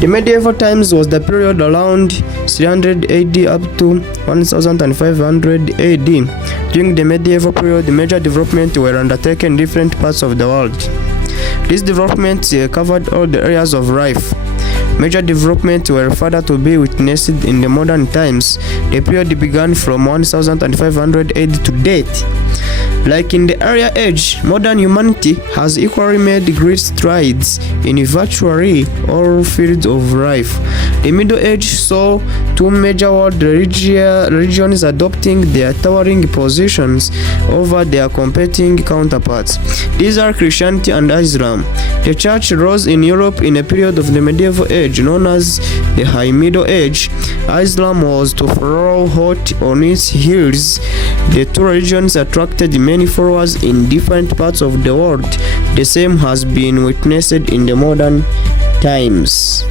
The medieval times was the period around 300 AD up to 1500 AD. During the medieval period, major developments were undertaken in different parts of the world. These developments covered all the areas of life. Major developments were further to be witnessed in the modern times. The period began from 1500 AD to date. Like in the earlier age, modern humanity has equally made great strides in virtually all fields of life. The Middle Age saw two major world religions adopting their towering positions over their competing counterparts. These are Christianity and Islam. The Church rose in Europe in a period of the medieval age known as the High Middle Age. Islam was to follow hot on its heels. The two religions attracted many followers in different parts of the world. The same has been witnessed in the modern times.